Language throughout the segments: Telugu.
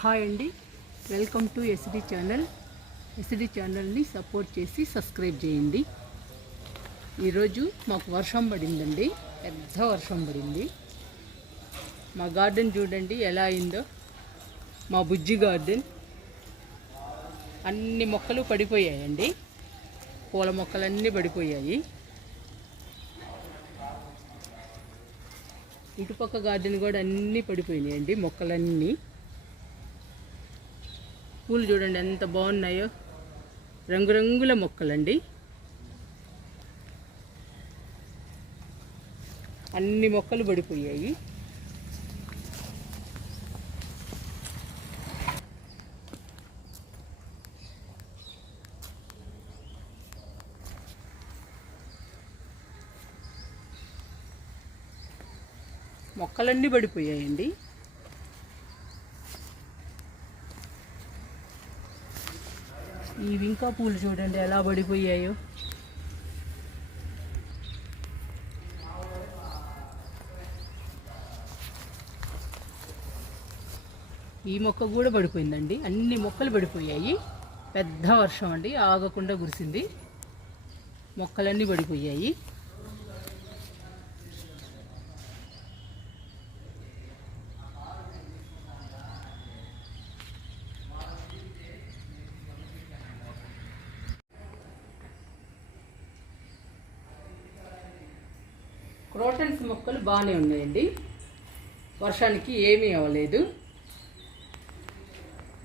హాయ్ అండి. Welcome to SD channel. SD ఛానల్ని సపోర్ట్ చేసి సబ్స్క్రైబ్ చేయండి. ఈరోజు మాకు వర్షం పడిందండి. పెద్ద వర్షం పడింది. మా గార్డెన్ చూడండి ఎలా అయిందో. మా బుజ్జి గార్డెన్. అన్ని మొక్కలు పడిపోయాయండి. పూల మొక్కలన్నీ పడిపోయాయి. ఇటుపక్క గార్డెన్ కూడా అన్నీ పడిపోయినాయండి మొక్కలన్నీ. పూలు చూడండి ఎంత బాగున్నాయో. రంగురంగుల మొక్కలండి. అన్ని మొక్కలు పడిపోయాయి. మొక్కలన్నీ పడిపోయాయండి. ఈ వింకా పూలు చూడండి ఎలా పడిపోయాయో. ఈ మొక్క కూడా పడిపోయిందండి. అన్ని మొక్కలు పడిపోయాయి. పెద్ద వర్షం అండి ఆగకుండా కురిసింది. మొక్కలన్నీ పడిపోయాయి. క్రోటన్స్ మొక్కలు బాగానే ఉన్నాయండి. వర్షానికి ఏమీ అవ్వలేదు.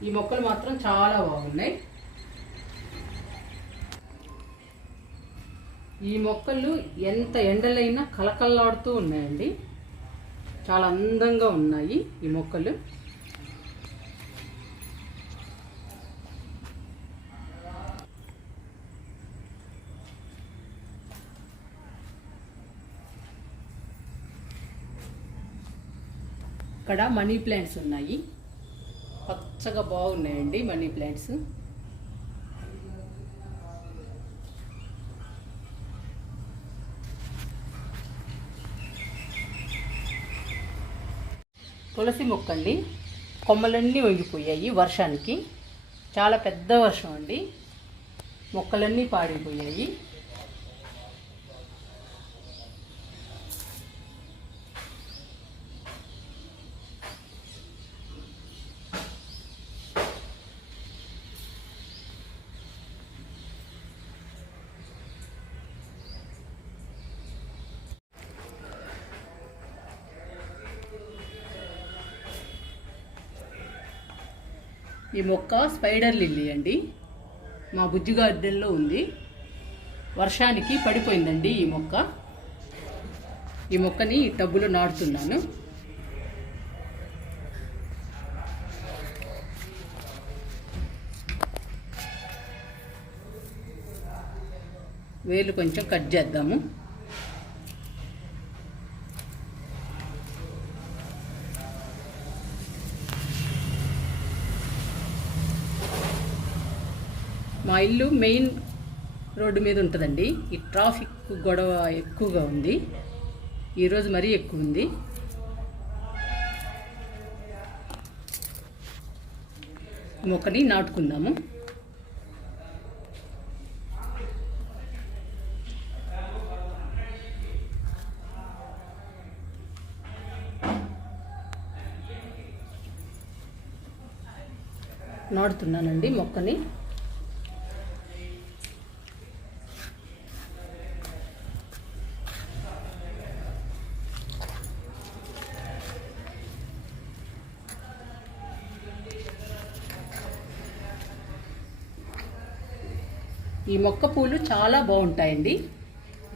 ఈ మొక్కలు మాత్రం చాలా బాగున్నాయి. ఈ మొక్కలు ఎంత ఎండలైనా కలకల్లాడుతూ ఉన్నాయండి. చాలా అందంగా ఉన్నాయి ఈ మొక్కలు. ఇక్కడ మనీ ప్లాంట్స్ ఉన్నాయి. పచ్చగా బాగున్నాయండి మనీ ప్లాంట్స్. తులసి మొక్క అండి కొమ్మలన్నీ వంగిపోయాయి వర్షానికి. చాలా పెద్ద వర్షం అండి. మొక్కలన్నీ పాడిపోయాయి. ఈ మొక్క స్పైడర్ లిల్లీ అండి. మా బుజ్జి గార్డెన్లో ఉంది. వర్షానికి పడిపోయిందండి ఈ మొక్క. ఈ మొక్కని టబ్బులో నాటుతున్నాను. వేలు కొంచెం కట్ చేద్దాము. మా ఇల్లు మెయిన్ రోడ్డు మీద ఉంటుందండి. ఈ ట్రాఫిక్ గొడవ ఎక్కువగా ఉంది. ఈరోజు మరీ ఎక్కువ ఉంది. మొక్కని నాటుకుందాము. నాటుతున్నానండి మొక్కని. ఈ మొక్క పూలు చాలా బాగుంటాయండి.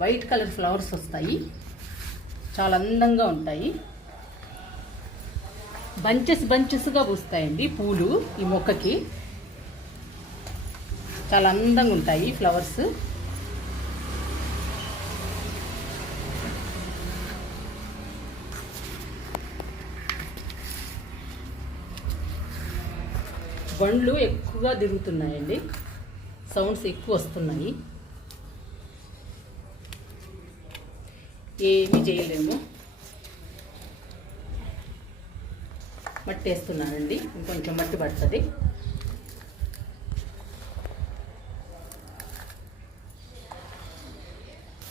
వైట్ కలర్ ఫ్లవర్స్ వస్తాయి. చాలా అందంగా ఉంటాయి. బంచెస్ బంచెస్గా పూస్తాయండి పూలు ఈ మొక్కకి. చాలా అందంగా ఉంటాయి ఫ్లవర్స్ బండ్లు ఎక్కువగా దిగుతున్నాయండి సౌండ్స్ ఎక్కువ వస్తున్నాయి. ఏమీ చేయలేము. మట్టి వేస్తున్నానండి ఇంకొంచెం మట్టి పడుతుంది.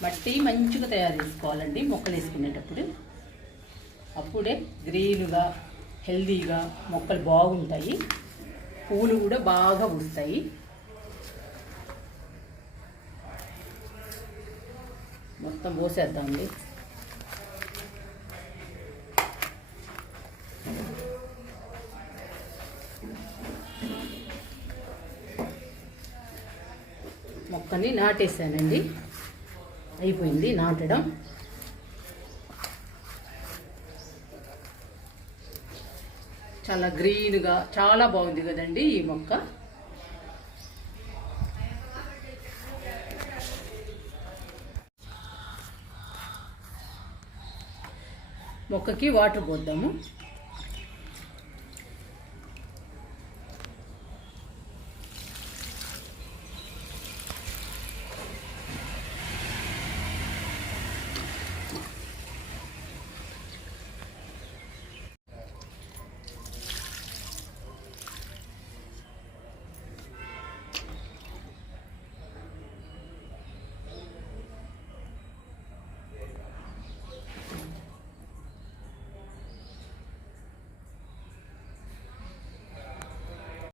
మట్టి మంచిగా తయారు చేసుకోవాలండి మొక్కలు వేసుకునేటప్పుడు. అప్పుడే గ్రీన్గా హెల్దీగా మొక్కలు బాగుంటాయి. పూలు కూడా బాగా పూస్తాయి. మొత్తం పోసేద్దామండి. మొక్కని నాటేసానండి. అయిపోయింది నాటడం. చాలా గ్రీన్గా చాలా బాగుంది కదండి ఈ మొక్క. మొక్కకి వాటర్ పోద్దాము.